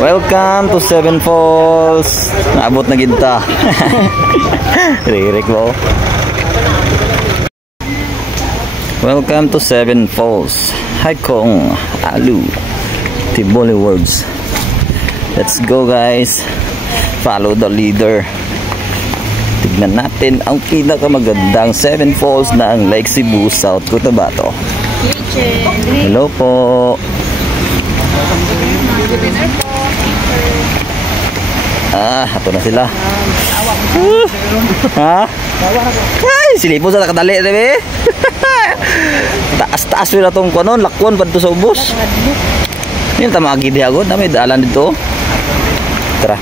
Welcome to Seven Falls. Naabot na ginta. Ririk mo. Welcome to Seven Falls. Hi Kong Alu Tiboli Words. Let's go guys. Follow the leader. Tignan natin ang pinakamagandang Seven Falls na ang Lake Cebu, South Cotabato. Hello po. Ato na sila. Ha? Ay, silipo sa nakadali, diba? Taas-taas nila itong kanon, lakwan pa ito sa ubos. Yun, tamagi di agad. May daalan dito. Tara.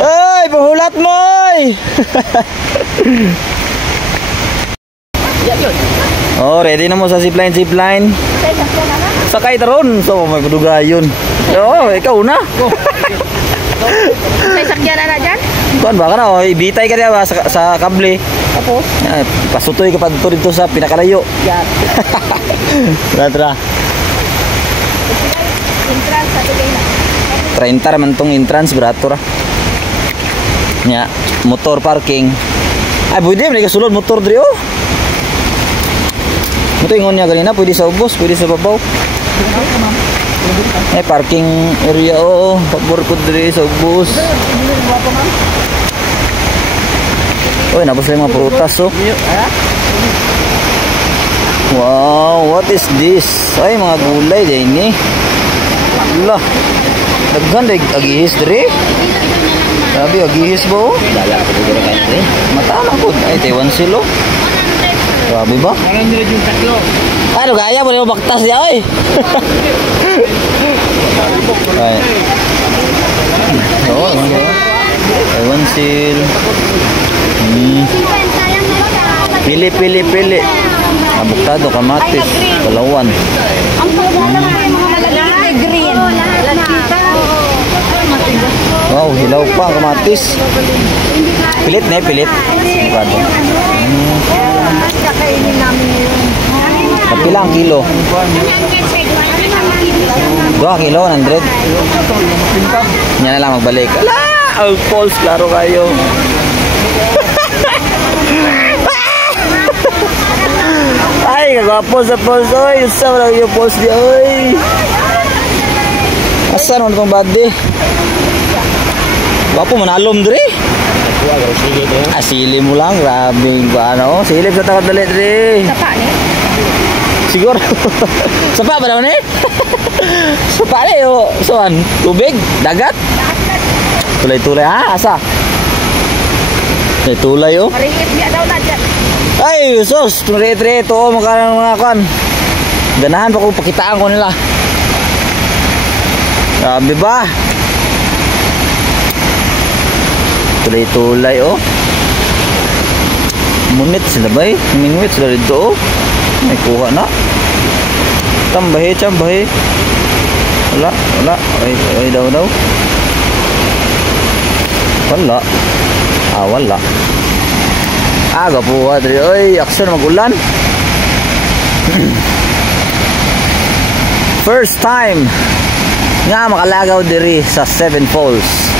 Ay, pahulat mo! Oh, ready na mo sa zipline. Sakay taron. So, may padugayon. Oh, ikaw na. May sakyan na dyan? Kuan ba ka na? Oh, ibitay ka na ba sa kable? Tapos? Pasutoy ka pa dito sa pinakalayo. Yan. Tara. Entrance sa tugay na. 30 raman tong entrance, berato ra. Nya, motor parking. Ay, pwede may kasulod motor diri oh. Ito ingon niya kanina, pwede sa ubos, pwede sa babaw. Eh, parking area oh, pabor ko diri sa ubos. Oy, napos lang mga prutas oh. Wow, what is this? Ay, mga gulay din ni. Lah. Daghan day agihis diri. Sabi agihis bo. Dala ko diri kayo diri. Matama ko ay Taiwan silo. Grabe ba? Ano gaya mo baktas ya oy. Ay. Oh, Taiwan sil. Pili. Abukado, kamatis, kalawan. Ang pagmana ng mga malalaki green. Wow, hilaw pa ang kamatis. Pilit na pilit. Abukado. Kakainin namin yun. Kapila ang kilo? 2 kilo, 100. Yan na lang magbalik. Ala! Ang falls, klaro kayo. Ay, kagwapo sa falls. Oy, saan lang yung falls di, oy. Asan naman itong body? Gwapo, manalom diri. Sili mo lang, grabe ba ano? Silip sa takot dalit diri. Sapa ni? Siguro. Sapa ba naman eh? Sapa ni o. Saan? Tubig? Dagat? Tulay-tulay ha? Asa? Tulay o. Maringit niya daw na dyan. Ay, sus! Tumari-tari ito o. Makalang mga kan. Ganahan pa kung pakitaan ko nila. Grabe ba? Tulay-tulay oh. Munit sila ba eh? Minuit sila dito oh. May kuha na. Tambahe. Wala. Ay daw. Wala. Wala. Aga po adri. Oy, aksyon magulan. First time nga makalagaw diri sa Seven Falls.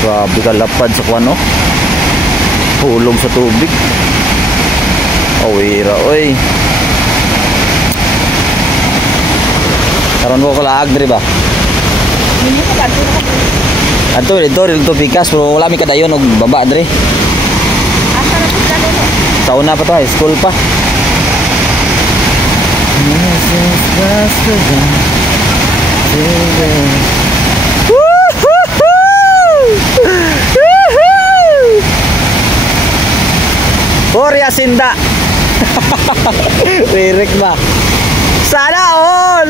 Grabe ka lapad sa kuano. Hulog sa tubig. Awira oy. Karon ko kalaag diri ba? Hindi ko kanto na. Dito pikas pero wala mi kadayon og baba diri. Asa na pud kano no? Sauna pa to, high school pa. Korea Sinda. Ririk ba? Sana all.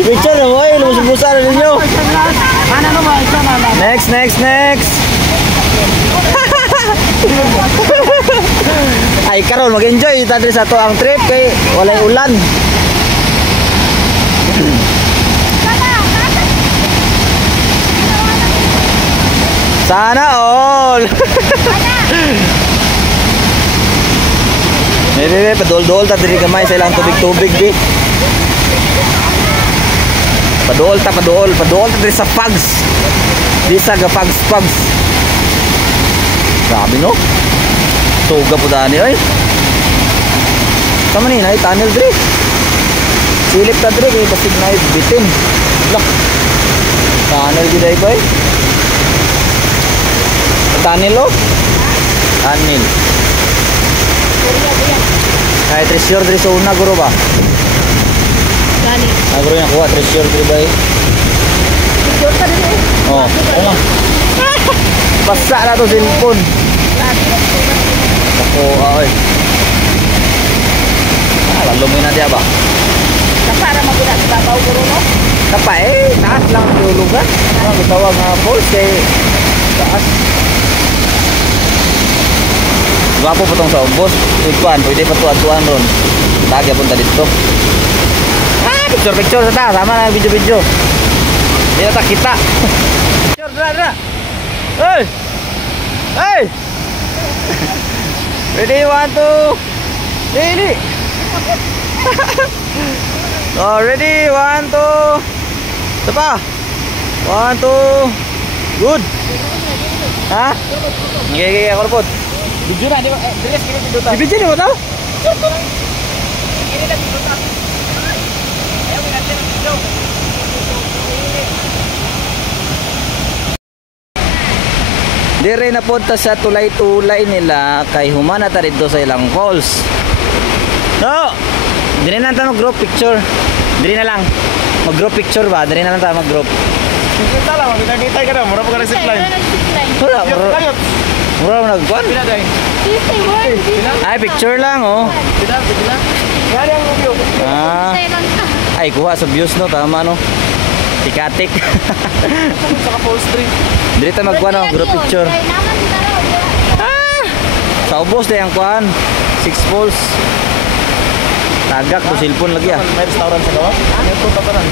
Picture na mo eh, lumusbusa na ninyo. Next. Ay karon mag-enjoy tadri sa to ang trip kay walay ulan. Sana all. Bebe, padol-dol ta diri gamay sa ilang tubig-tubig di. Padol ta diri sa Pugs. Di sa Pugs. Grabe no. Tuga po dani ay. Tama ni na tunnel diri. Silip ta diri kay basig na bitin. Lak. Tunnel di day bay. Tunnel lo. Tunnel. Ay treasure diri sa una guro ba? Gani. Agro yang kuha treasure diri bay. Treasure ta diri. Oh, oma. Basa na to cellphone. Ako, ay. Lalo mo na diya ba? Para maguna sa babaw guro no. Kapa taas lang ang lugar. Ang tawag nga falls kay taas. Gwapo pa tong sa ubos. Ikuan, pwede pa tuwan ron. Tagya punta dito. Picture sa ta, sama na video. Dito ta kita. Picture dra. Hey! Hey! Ready, 1, 2. Ready. Oh, ready, 1, 2. Apa? 1, 2. Good. Ha? Okay, ako report. Video na, di ba? Dress kini dito ta. Ibigin mo to? Ini na dito ta. Ayaw mo natin video. Dire na punta sa tulay-tulay nila kay humana ta dito sa ilang falls. No. Dire na ta mag-group picture. Dire na lang. Mag-group picture ba? Dire na lang ta mag-group. Kita lah, kita ka na, mura pa ka na zipline. Wala, mura mo nagkuhan. Pila day? Ay, picture lang oh. Pila. Gari ang review. Ay, kuha sa views no, tama no. Tikatik. Sa Fall Street. Dire ta magkuhan no, group picture. Sa ubos na yung kuhan. 6 falls. Tagak to cellphone lagi ah. May restaurant sa bawah. Ito tatanan.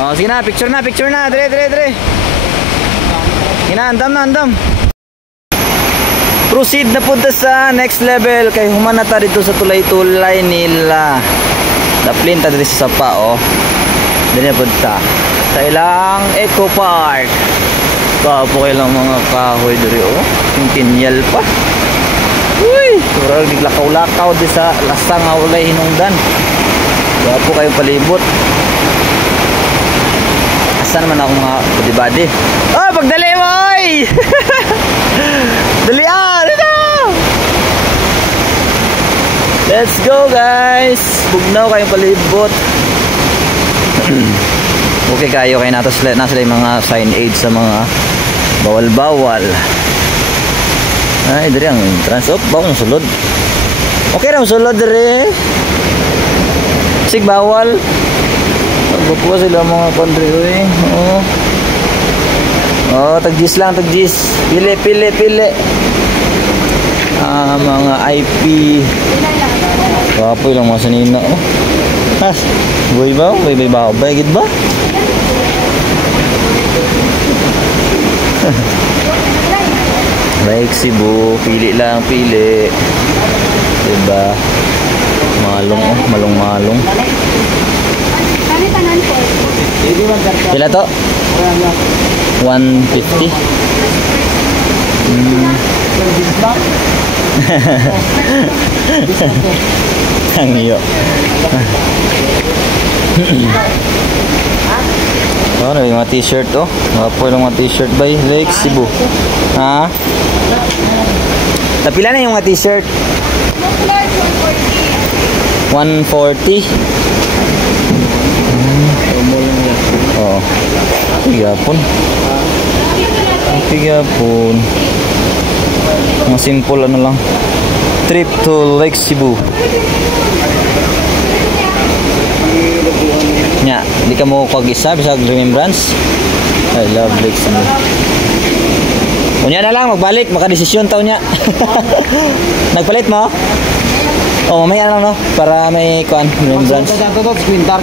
Oh, sige na, picture na. Dire. Andam. Proceed na punta sa next level kay humana ta dito sa tulay-tulay nila. Daplin ta dito sa sapa oh. Dili na punta sa ilang eco park. Kapo kay lang mga kahoy diri oh. Yung tinyal pa. Uy, turag diglakaw-lakaw di sa lasang nga walay hinungdan. Kapo kayong palibot. Asa naman ako mga body-body. Oh, pagdali mo oy. Dali dito. Let's go guys. Bugnaw kayong palibot. Okay kayo kay nasa yung mga sign aid sa mga bawal-bawal. Ay, diri ang entrance. Oh, bawang sulod. Okay ra sulod diri. Sig bawal. Magbuwa sila mga country oy. Oh. Oh, tagjis lang. Pili. Mga IP. Kapoy lang mga sanina oh. Has, boy ba? Bagit ba? Baik Cebu, pili. Diba? Malong. Pila to? 150. Ang iyo. Oh, may mga t-shirt oh. Mga mga t-shirt by Lake Cebu. Ha? Tapila na yung mga t-shirt? 140. Oh. Pigapon. Mga simple ano lang. Trip to Lake Cebu. Nya, di ka mo kag-isa bisag remembrance. I love Lake Cebu. Unya na lang magbalik, makadesisyon taw nya. Nagpalit mo? Oh, mamaya lang no para may kuan remembrance. 50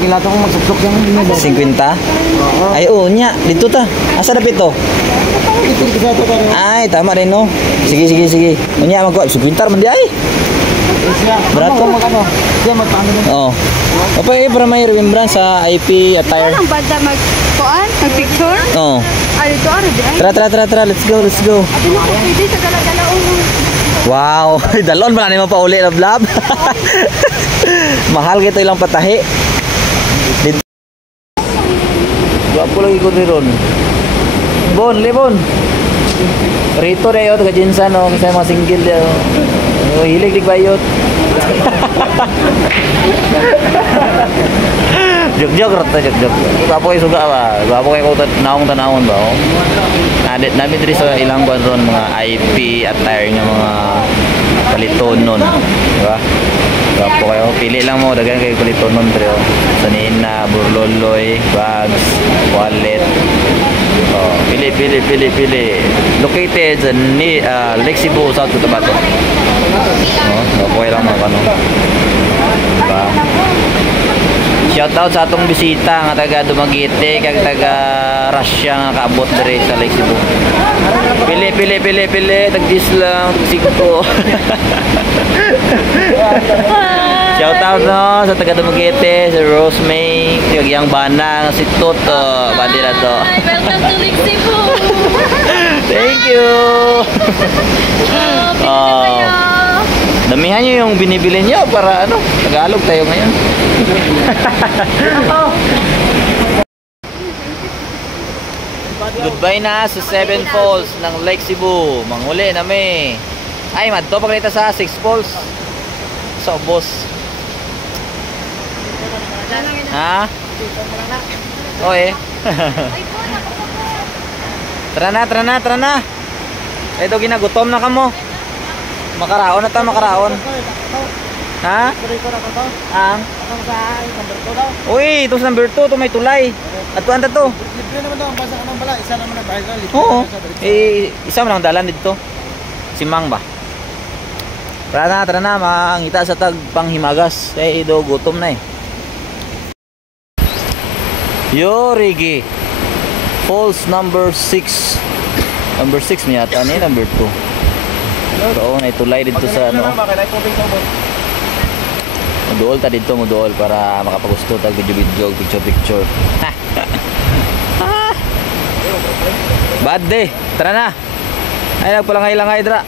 kila to kung magsubsok yung 50? Ay, nya dito ta. Asa dapit to? Ito sa ito ka. Ay, tama rin no. Sige, sige, sige. Unya magkuha. Supintar man di ay. Barato. Magano? Siya magpaano din. Oo. Apa para may remembrance sa IP attire. Ano ang banda mag-kuan? Mag-picture? Oo. Ay, ito ano di ay? Tara. Let's go, let's go. Ate mo ko pwede sa dala-dalaon. Wow. Dalon pala ni mo pa uli, love. Mahal kito ilang patahi. Dito. Gwapo lagi ko rin. Bon, Lebon. Rito rin yun, taga-jinsan, no? Kasi mga single yun. Hilig di bayot. Jok-jok rata jok-jok. Gwapo kayo suga ba? Gwapo kayo naong-tanawon ba? Adit namin diri sa ilang buwan ron mga IP attire ng mga paliton nun. Diba? Gwapo kayo. Pili lang mo. Dagan kayo paliton nun. Sanina, burloloy, bags, wallet. Oh, pili. Located sa Lake Cebu, South Cotabato. Oh, gwapo kayo lang mga kano. Diba? Shoutout sa atong bisita nga taga Dumaguete kag taga Russia nga kaabot diri sa Lake Cebu. Pili tag-dis lang sigko. Shoutout no sa taga Dumaguete, sa Rosemay, kag yang bana si Toto, bandira to. Welcome to Lake Cebu. Thank you. Damihan nyo yung binibili nyo para ano, Tagalog tayo ngayon. Goodbye na sa Seven Falls ng Lake Cebu. Manghuli na may. Ay, madto pagkita sa Six Falls. Sa Ubos. Ha? Oy. Tara na. Ito ginagutom na kamo. Makaraon na ta, makaraon. Ha? Ang? Uy, ito sa number 2, ito may tulay. At tuan ta to. Libre naman daw ang basa ka ng bala, isa naman ang bicycle. Oo. Isa man ang dalan dito. Simang ba? Tara na, mangita sa tag panghimagas. Do gutom na eh. Yorigi. Falls number 6. Number 6 niya ata ni, number 2. So, naitulay dito sa ano. Muduol ta dito, para makapagusto tag video, picture. Bad day. Tara na. Ay nagpalangay-langay dra.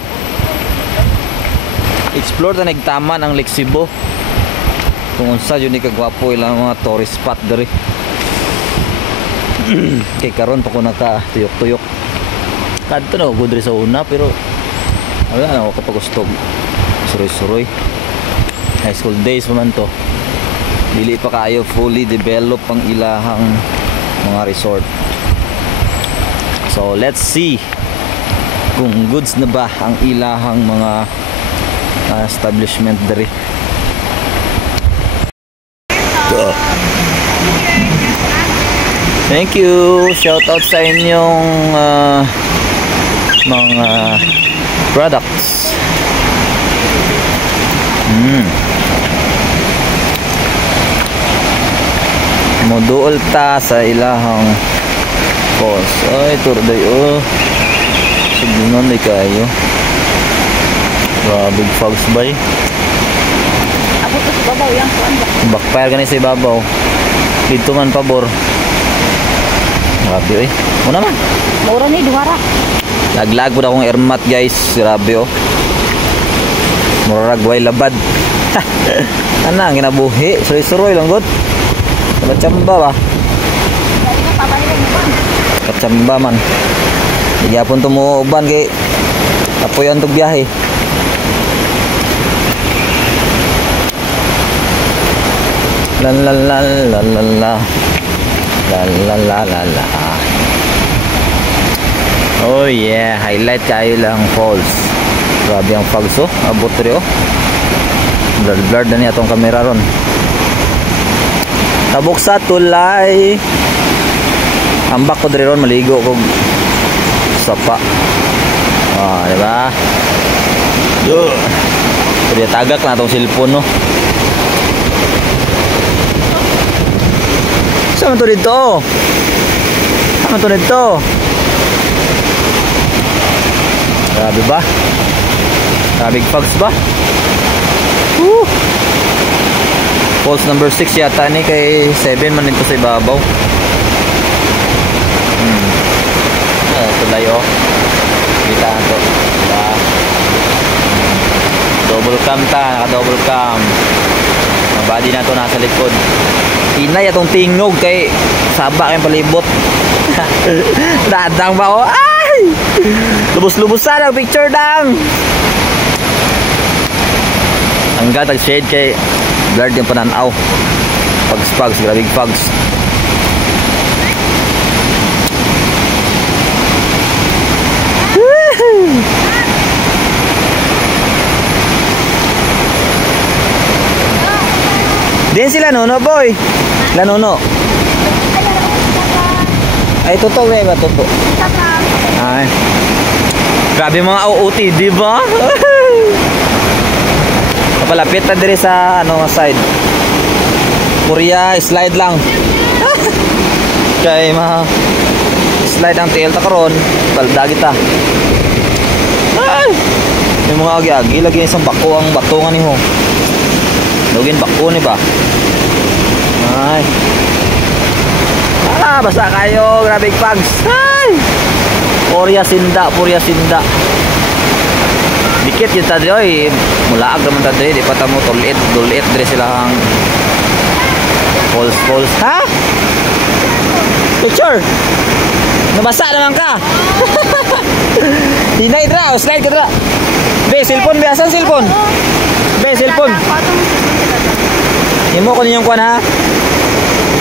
Explore ta nagtaman ang Lake Cebu. Kung unsa jud ni kagwapo ilang mga tourist spot diri. Kay karon pa ko naka-tuyok-tuyok. Kadto na gud diri sa una pero wala na ako kapagustog. Suroy-suroy. High school days pa man to. Dili pa kayo fully develop ang ilahang mga resort. So let's see kung goods na ba ang ilahang mga establishment diri. Thank you. Shout out sa inyong mga products. Moduol ta sa ilahang falls. Ay, turday oh. Signon day kayo. Big falls bay. Ako to sa babaw yang kuan ba? Backfire gani sa ibabaw. Dito man pabor. Grabe oy. Mo naman. Mura ni duwara. Laglag po na akong airmat guys. Grabe oh. Murag way labad. Ana ginabuhi. Suroy-suroy lang god. Kachamba ba? Kachamba man. Igapon to mo uban kay apoy ang biyahe. La la la la la la. La la la la la. Oh yeah, highlight kayo lang falls. Grabe ang falls oh. Abot rin oh. Blurred na niya itong camera ron. Tabok sa tulay. Ambak ko rin ron, maligo ko sapa. Ah, diba? Pwede tagak na itong cellphone no. Saan to dito? Saan to dito? Grabe ba? Grabe fogs ba? Woo! Falls number 6 yata ni kay 7 man ito sa ibabaw. Tulay oh. Kita na to. Diba? Double cam ta. Naka double cam. Ang body na to nasa likod. Inay atong tingog kay saba kayong palibot. Dadang ba oh? Ay! Lubos-lubosan ang picture dang. Hanggang tag-shade kay blurred yung pananaw. Pags, grabing pags. Din sila nono boy. La nono. Ay totoo ba totoo? Ay. Grabe mga OOT, di ba? Palapit na dire sa ano side. Korea slide lang. Kay slide ang tail ta karon, balda kita. Ay! Yung mga agi-agi lagi isang bako ang batungan nimo. Lugin bako ni ba? Ay. Basa kayo, grabe pags. Ay! Korea sinda. Dikit yung tadri, oy. Mulaag naman tadri, di pa tamo dulit dire silang falls. Ha? Picture! Nabasa naman ka! Hinay dra, slide ka dra. Be, cellphone, be, asan cellphone? Be, cellphone. Himo ko ninyong kuwan ha?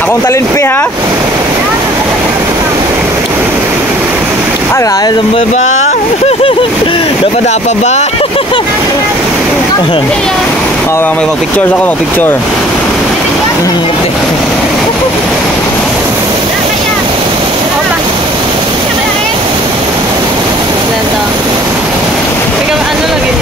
Akong talimpi ha? Grabe sambay ba? Dapat ba? May mag-picture ako, mag-picture. Ano lagi?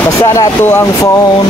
Basta na to ang phone.